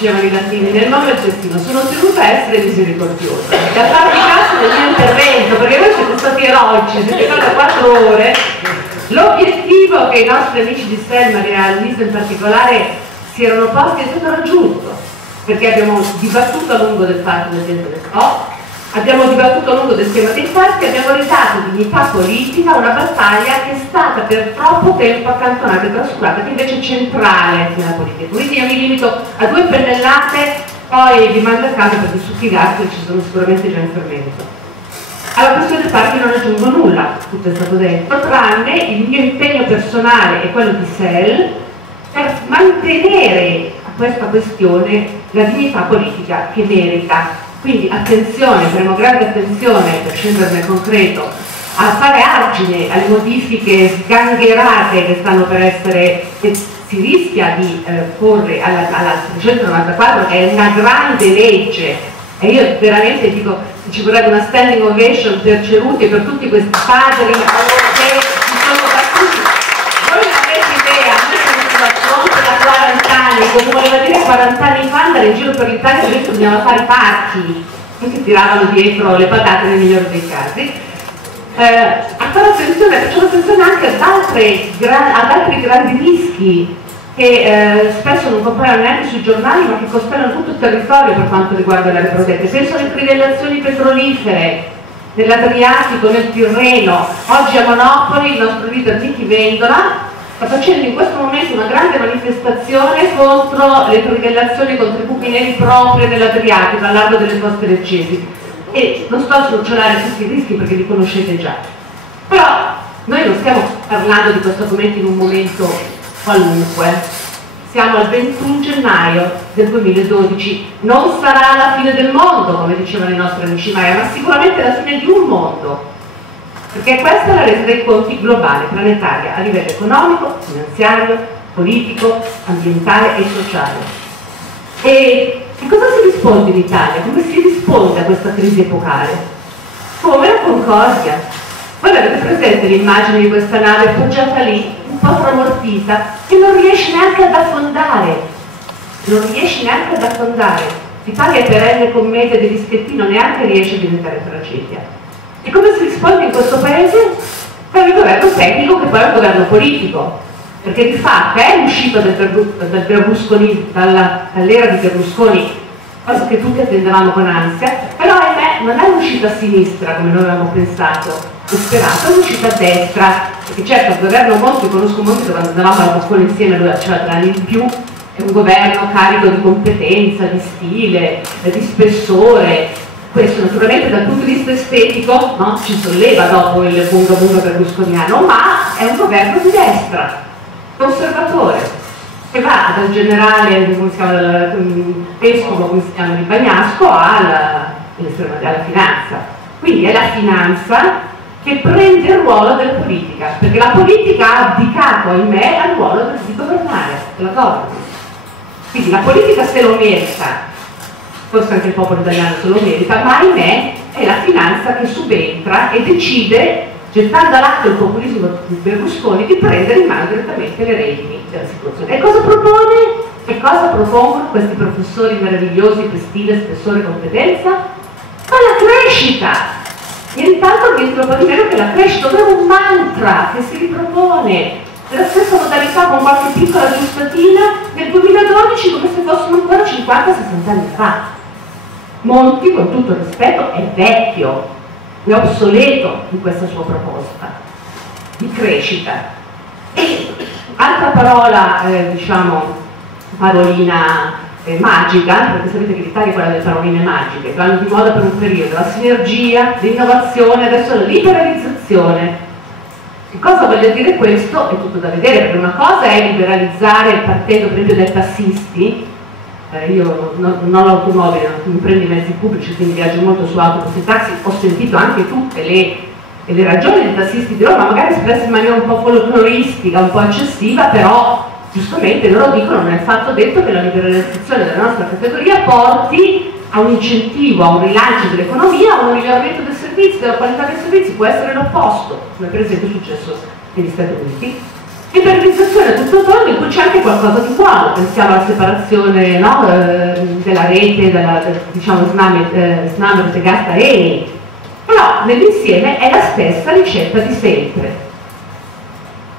Dicevano i latini, nel nome del destino sono tenuta a essere misericordiosa e a farvi caso del mio intervento, perché voi siete stati eroici, siete qua da 4 ore. L'obiettivo che i nostri amici di Selma e a Luisa in particolare si erano posti è stato raggiunto, perché abbiamo dibattuto a lungo del fatto del tempo del po', abbiamo dibattuto a lungo del tema dei fatti, abbiamo ridato dignità politica a una battaglia che è stata per troppo tempo accantonata e trascurata, che invece è centrale nella politica. Quindi io mi limito a 2 pennellate, poi vi mando a casa per dissucchigarsi, ci sono sicuramente già in fermento. Alla questione dei parchi non aggiungo nulla, tutto è stato detto, tranne il mio impegno personale e quello di SEL per mantenere a questa questione la dignità politica che merita. Quindi attenzione, faremo grande attenzione, per scendere nel concreto, a fare argine alle modifiche sgangherate che stanno per essere, che si rischia di porre alla 394, che è una grande legge, e io veramente dico che ci vorrebbe una standing ovation per Ceruti e per tutti questi padri che si sono battuti. Voi non avete idea, noi siamo sulla fronte da 40 anni, come voleva dire 40 anni fa andare in giro per l'Italia e adesso bisognava fare i parchi, e si tiravano dietro le patate nel migliore dei casi. A fare attenzione, facciamo attenzione anche ad altri grandi rischi che spesso non compaiono neanche sui giornali, ma che costellano tutto il territorio per quanto riguarda le aree protette. Penso alle trivellazioni petrolifere nell'Adriatico, nel Tirreno. Oggi a Monopoli il nostro leader Nichi Vendola sta facendo in questo momento una grande manifestazione contro le trivellazioni, contro i buchi neri proprie dell'Adriatico, al largo delle coste leccesi. E non sto a snocciolare tutti i rischi perché li conoscete già. Però noi non stiamo parlando di questo argomento in un momento qualunque. Siamo al 21 gennaio del 2012. Non sarà la fine del mondo, come dicevano i nostri amici Maia, ma sicuramente la fine di un mondo. Perché questa è la resa dei conti globale, planetaria, a livello economico, finanziario, politico, ambientale e sociale. E cosa si risponde in Italia? Come si risponde a questa crisi epocale? Come la Concordia. Voi avete presente l'immagine di questa nave appoggiata lì, un po' tramortita, che non riesce neanche ad affondare. Non riesce neanche ad affondare. L'Italia è perenne commedia di dischettino, neanche riesce a diventare tragedia. E come si risponde in questo paese? Per il governo tecnico che poi è il governo politico, perché di fatto è uscito dall'era di Berlusconi, cosa che tutti attendevamo con ansia, però ahimè non è un'uscita a sinistra come noi avevamo pensato e sperato, è un'uscita a destra, perché certo il governo Monti, conosco Monti che quando andavamo alla scuola insieme lui aveva 3 anni in più, è un governo carico di competenza, di stile, di spessore. Questo naturalmente dal punto di vista estetico, no, ci solleva dopo il bunga bunga berlusconiano, ma è un governo di destra, conservatore, che va dal generale, come si chiama, vescovo, come si chiama, di Bagnasco alla finanza. Quindi è la finanza che prende il ruolo della politica, perché la politica ha abdicato, ahimè, al ruolo di governare, della governance. Quindi la politica se lo merita, forse anche il popolo italiano se lo merita, ma ahimè è la finanza che subentra e decide, gettando all'atto il populismo di Berlusconi, di prendere in mano direttamente le redini della situazione. E cosa propone? E cosa propongono questi professori meravigliosi per stile, spessore e competenza? Ma la crescita! Nient'altro niente di meno che la crescita, è un mantra che si ripropone nella stessa modalità con qualche piccola aggiustatina nel 2012 come se fossimo ancora 50-60 anni fa. Monti, con tutto il rispetto, è vecchio, è obsoleto in questa sua proposta di crescita. E altra parola, diciamo, parolina magica, perché sapete che l'Italia è quella delle paroline magiche, che vanno di moda per un periodo, la sinergia, l'innovazione, adesso la liberalizzazione. Che cosa voglio dire questo? È tutto da vedere, perché una cosa è liberalizzare partendo per esempio dai tassisti, io non ho l'automobile, non prendo i mezzi pubblici, quindi viaggio molto su autobus e taxi, ho sentito anche tutte le ragioni dei tassisti di Roma, magari espresse in maniera un po' folcloristica, un po' eccessiva, però giustamente loro dicono non è affatto detto che la liberalizzazione della nostra categoria porti a un incentivo, a un rilancio dell'economia, a un miglioramento del servizio, della qualità dei servizi, può essere l'opposto, come per esempio è successo negli Stati Uniti. Liberalizzazione a tutto tondo in cui c'è anche qualcosa di buono, pensiamo alla separazione, no, della rete, diciamo SNAM e gas aerei, però nell'insieme è la stessa ricetta di sempre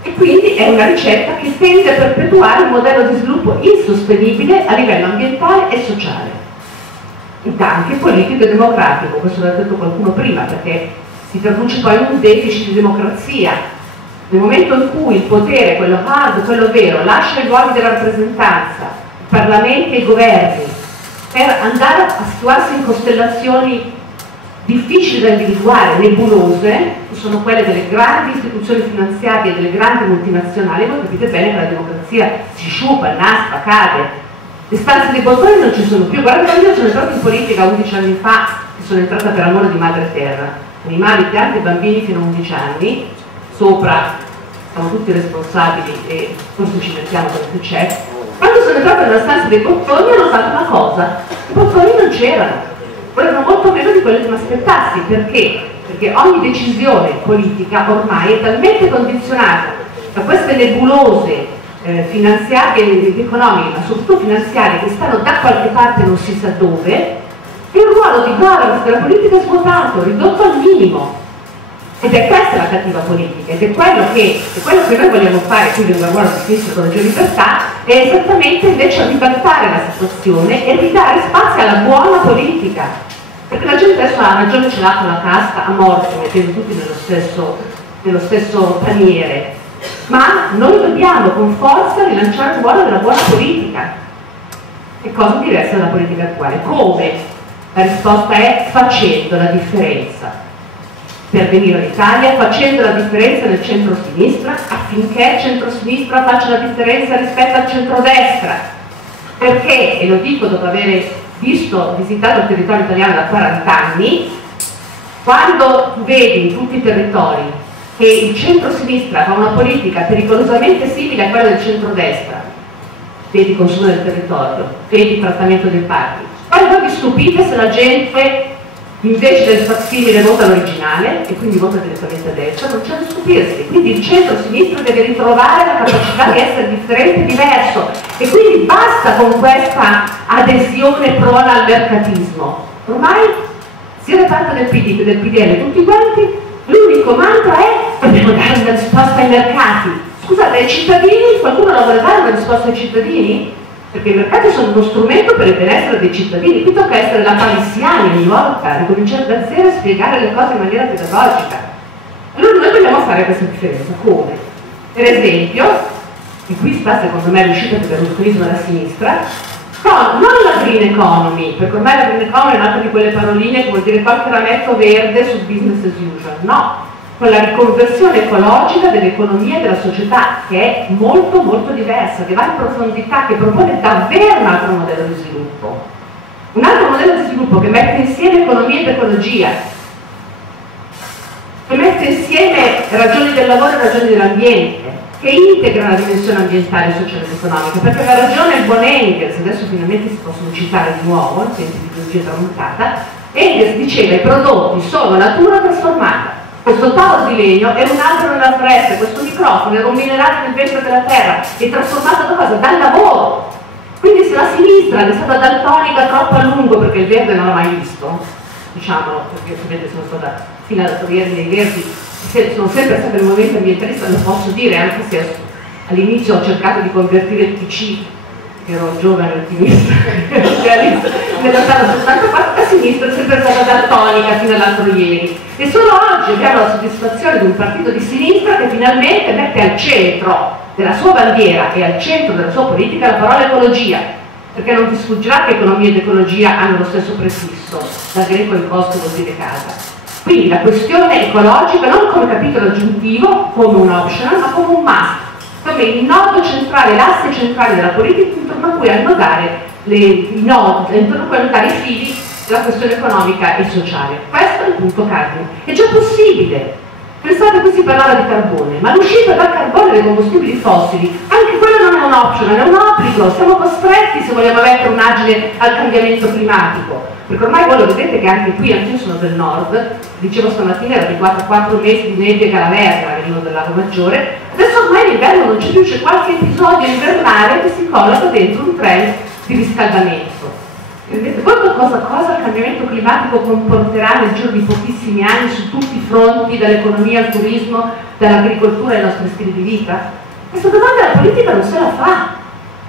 e quindi è una ricetta che tende a perpetuare un modello di sviluppo insostenibile a livello ambientale e sociale e anche politico e democratico, questo l'ha detto qualcuno prima, perché si traduce poi in un deficit di democrazia. Nel momento in cui il potere, quello hard, quello vero, lascia i luoghi della rappresentanza, i parlamenti e i governi, per andare a situarsi in costellazioni difficili da individuare, nebulose, che sono quelle delle grandi istituzioni finanziarie e delle grandi multinazionali, voi capite bene che la democrazia si sciupa, naspa, cade. Le stanze dei bottoni non ci sono più. Guardate, quando io sono entrata in politica 11 anni fa, e sono entrata per amore di madre terra, animali, piante e bambini fino a 11 anni, sopra siamo tutti responsabili e forse ci mettiamo quanto c'è. Quando sono entrata nella stanza dei bottoni ho notato una cosa: i bottoni non c'erano, erano molto meno di quelli che mi aspettassi. Perché? Perché ogni decisione politica ormai è talmente condizionata da queste nebulose finanziarie ed economiche, ma soprattutto finanziarie, che stanno da qualche parte non si sa dove, e il ruolo di governance della politica è svuotato, ridotto al minimo. Ed è questa la cattiva politica, ed è quello che noi vogliamo fare qui nel lavoro di Sinistra Ecologia e Libertà, è esattamente invece ribaltare la situazione e ridare spazio alla buona politica. Perché la gente adesso ha ragione, ce l'ha con la casta a morte, mettendo tutti nello stesso paniere, ma noi dobbiamo con forza rilanciare il ruolo della buona politica. È cosa diversa dalla politica attuale. Come? La risposta è facendo la differenza. Per venire all'Italia, facendo la differenza nel centro-sinistra, affinché il centro-sinistra faccia la differenza rispetto al centro-destra. Perché, e lo dico dopo aver visitato il territorio italiano da 40 anni, quando tu vedi in tutti i territori che il centro-sinistra fa una politica pericolosamente simile a quella del centro-destra, vedi consumo del territorio, vedi trattamento dei parchi, poi voi vi stupite se la gente invece del facsimile vota l'originale e quindi vota direttamente a destra. Non c'è da stupirsi, quindi il centro-sinistra deve ritrovare la capacità di essere differente e diverso, e quindi basta con questa adesione prona al mercatismo. Ormai sia da parte del PD che del PDL, tutti quanti, l'unico mantra è: dobbiamo dare una risposta ai mercati. Scusate, ai cittadini? Qualcuno la vuole dare una risposta ai cittadini? Perché i mercati sono uno strumento per il benessere dei cittadini. Qui tocca essere la Palissiani ogni volta, ricominciare da zero a spiegare le cose in maniera pedagogica. Allora noi dobbiamo fare questa differenza. Come? Per esempio, e qui sta secondo me l'uscita del berlusconismo dalla sinistra, con non la green economy, perché ormai la green economy è un'altra di quelle paroline che vuol dire qualche rametto verde sul business as usual, no, con la riconversione ecologica dell'economia e della società, che è molto molto diversa, che va in profondità, che propone davvero un altro modello di sviluppo. Un altro modello di sviluppo che mette insieme economia ed ecologia, che mette insieme ragioni del lavoro e ragioni dell'ambiente, che integra la dimensione ambientale, sociale ed economica, perché la ragione il buon Engels, adesso finalmente si possono citare di nuovo, in tempi di ideologia tramontata, Engels diceva: i prodotti sono natura trasformata. Questo tavolo di legno è un albero nella foresta, questo microfono era un minerale nel ventre della terra, è trasformato da cosa? Dal lavoro. Quindi se la sinistra è stata daltonica troppo a lungo, perché il verde non l'ho mai visto, diciamolo, perché sapete sono stata fino alla ieri dei Verdi, sono sempre stata nel movimento ambientalista, lo posso dire, anche se all'inizio ho cercato di convertire il PC, ero giovane ottimista, realista, nella sala 74, a sinistra è sempre stata daltonica fino all'altro ieri. E solo oggi abbiamo la soddisfazione di un partito di sinistra che finalmente mette al centro della sua bandiera e al centro della sua politica la parola ecologia, perché non ti sfuggirà che economia ed ecologia hanno lo stesso prefisso, dal greco imposto vuol dire casa. Quindi la questione ecologica non come capitolo aggiuntivo, come un optional, ma come un must, come il nodo centrale, l'asse centrale della politica intorno a cui annodare i nodi, interconnettare i fili della questione economica e sociale. Questo è il punto cardine. È già possibile. Pensate, qui si parlava di carbone, ma l'uscita dal carbone dei combustibili fossili, anche quello non è un option, è un obbligo, siamo costretti se vogliamo mettere un argine al cambiamento climatico, perché ormai voi lo vedete che anche qui, anche io sono del nord, dicevo stamattina, ero abituata a 4 mesi di nebbia e calaverna, venendo del Lago Maggiore, adesso ormai l'inverno non c'è più, c'è qualche episodio invernale che si colloca dentro un trend di riscaldamento. Vedete voi cosa il cambiamento climatico comporterà nel giro di pochissimi anni su tutti i fronti, dall'economia al turismo, dall'agricoltura ai nostri stili di vita? Questa domanda la politica non se la fa.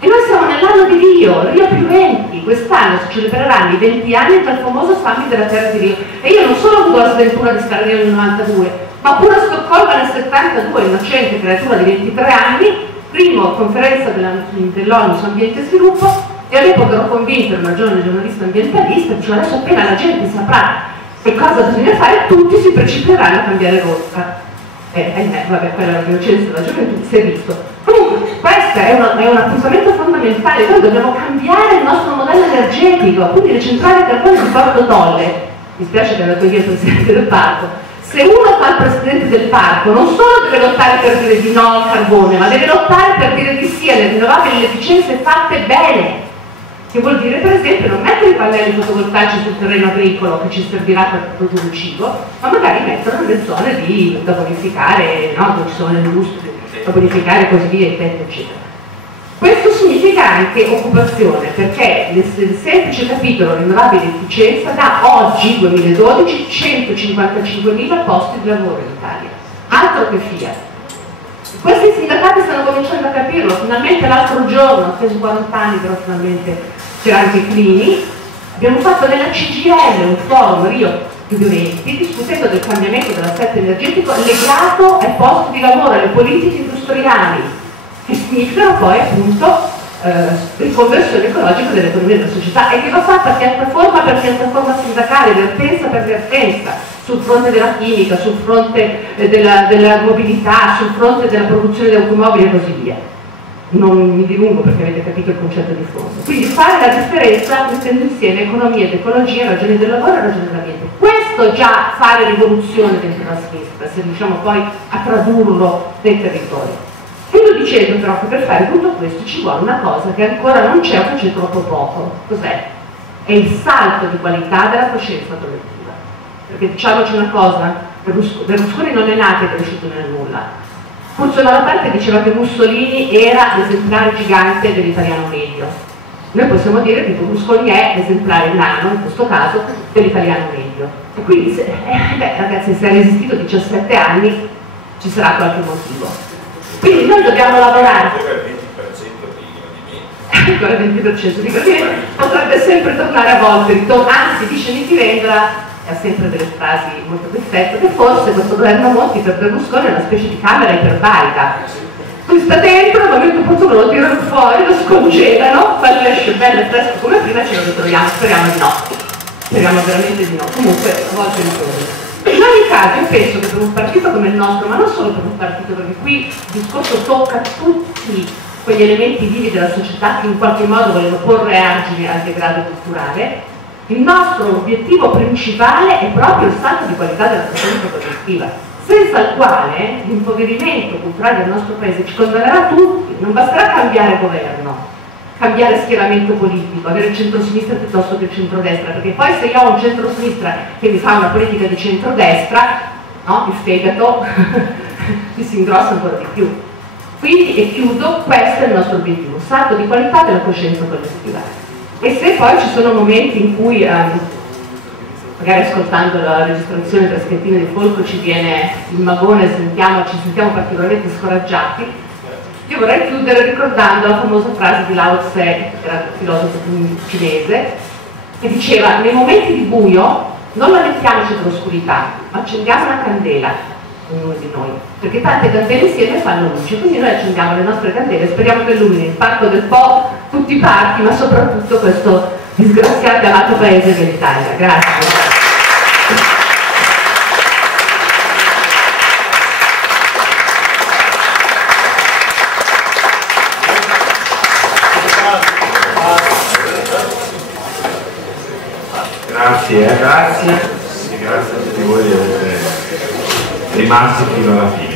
E noi siamo nell'anno di Rio +20, quest'anno si celebreranno i 20 anni dal famoso summit della Terra di Rio. E io non solo ho avuto la sventura di stare a Rio nel 92, ma pure a Stoccolma nel 72, innocente creatura di 23 anni, prima conferenza dell'ONU su ambiente e sviluppo, e all'epoca ero convinta, ero una giovane giornalista ambientalista, cioè adesso appena la gente saprà che cosa bisogna fare, tutti si precipiteranno a cambiare rotta. Vabbè, quella è la velocenza della gioventù, si è visto. Comunque, questo è un appuntamento fondamentale, noi dobbiamo cambiare il nostro modello energetico, quindi le centrali a carbone di Porto Tolle, mi spiace che è andato via il presidente del parco, se uno fa il presidente del parco non solo deve lottare per dire di no al carbone, ma deve lottare per dire di sì alle rinnovabili e le efficienze fatte bene. Che vuol dire per esempio non mettere i pannelli fotovoltaici sul terreno agricolo che ci servirà per produrre cibo, ma magari metterlo nelle zone da bonificare, no? Dove ci sono le industrie, da bonificare e così via, eccetera. Questo significa anche occupazione, perché il semplice capitolo rinnovabile e efficienza dà oggi, 2012, 155.000 posti di lavoro in Italia. Altro che Fiat. Questi sindacati stanno cominciando a capirlo, finalmente l'altro giorno, ha preso 40 anni, però finalmente c'era anche Clini, abbiamo fatto nella CGIL un forum Rio +20 discutendo del cambiamento dell'assetto energetico legato ai posti di lavoro, alle politiche industriali, che significano poi appunto riconversione ecologica dell'economia della società e che va fatta piattaforma per piattaforma sindacale, vertenza per vertenza, sul fronte della chimica, sul fronte della mobilità, sul fronte della produzione di automobili e così via. Non mi dilungo perché avete capito il concetto di fondo. Quindi fare la differenza mettendo insieme economia ed ecologia, ragioni del lavoro e ragioni dell'ambiente. Questo già fare rivoluzione dentro la sinistra, se riusciamo poi a tradurlo nei territori. Chiudo dicendo però che per fare tutto questo ci vuole una cosa che ancora non c'è o che c'è troppo poco. Cos'è? È il salto di qualità della coscienza collettiva. Perché diciamoci una cosa, Berlusconi non è nato e è cresciuto nel nulla. Curcio dalla parte diceva che Mussolini era l'esemplare gigante dell'italiano medio. Noi possiamo dire che Berlusconi è l'esemplare nano, in questo caso, dell'italiano medio. E quindi, ragazzi, se ha resistito 17 anni, ci sarà qualche motivo. Quindi noi dobbiamo lavorare. Ancora il 20% di gradimento potrebbe sempre tornare a volte, anzi dice Nichi Vendola, ha sempre delle frasi molto perfette, che forse questo governo Monti per Berlusconi è una specie di camera iperbarica. Lui sta dentro, al momento opportuno lo tirano fuori, lo scongelano, poi esce bello e fresco come prima e ce lo ritroviamo, speriamo di no. Speriamo veramente di no, comunque a volte ritorno. In ogni caso io penso che per un partito come il nostro, ma non solo per un partito, perché qui il discorso tocca tutti quegli elementi vivi della società che in qualche modo vogliono porre argine al degrado culturale, il nostro obiettivo principale è proprio il salto di qualità della coscienza collettiva, senza il quale l'impoverimento culturale del nostro paese ci condannerà tutti. Non basterà cambiare governo, cambiare schieramento politico, avere il centro-sinistra piuttosto che il centrodestra, perché poi se io ho un centro-sinistra che mi fa una politica di centrodestra, no, il fegato mi si ingrossa ancora di più. Quindi, e chiudo, questo è il nostro obiettivo, salto di qualità della coscienza collettiva. E se poi ci sono momenti in cui, magari ascoltando la registrazione della schettina di Folco ci viene il magone, ci sentiamo particolarmente scoraggiati, io vorrei chiudere ricordando la famosa frase di Lao Tse, che era un filosofo cinese, che diceva: nei momenti di buio non lamentiamoci dell'oscurità, ma accendiamo una candela, ognuno di noi, perché tante candele insieme fanno luce, quindi noi accendiamo le nostre candele e speriamo che illumini il parco del Po, tutti i parchi, ma soprattutto questo disgraziato e amato paese che è l'Italia. Grazie. Grazie, grazie e grazie a tutti voi di essere rimasti fino alla fine.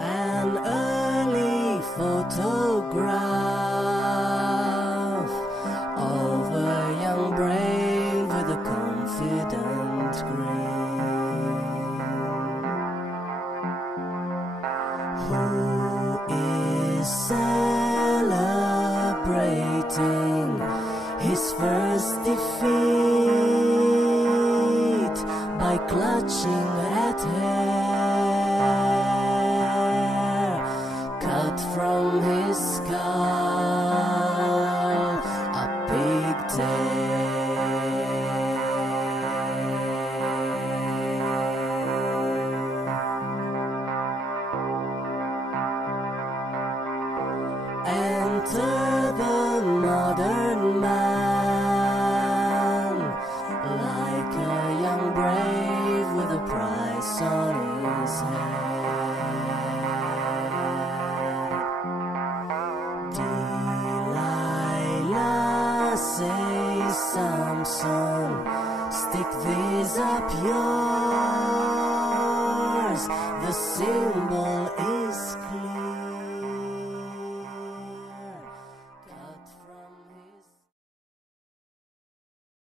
An early photograph of a young brave with a confident grin, who is celebrating his first defeat by clutching at hair cut from his skull, a pigtail. Enter the modern man, like a young brave with a price on his head. Delilah says, Samson, stick these up yours. The symbol